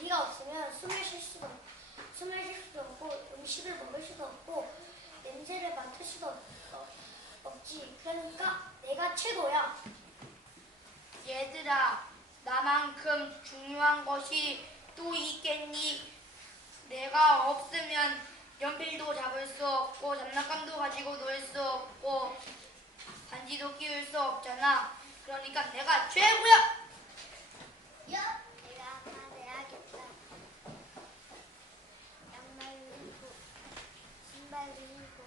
이가 없으면 숨을 쉴 수도 숨을 쉴 수도 없고 음식을 먹을 수도 없고 냄새를 맡을 수도 없, 지 그러니까 내가 최고야. 얘들아, 나만큼 중요한 것이 또 있겠니? 내가 없으면 연필도 잡을 수 없고 장난감도 가지고 놀 수 없고 반지도 끼울 수 없잖아. 그러니까 내가 최고야. Bye.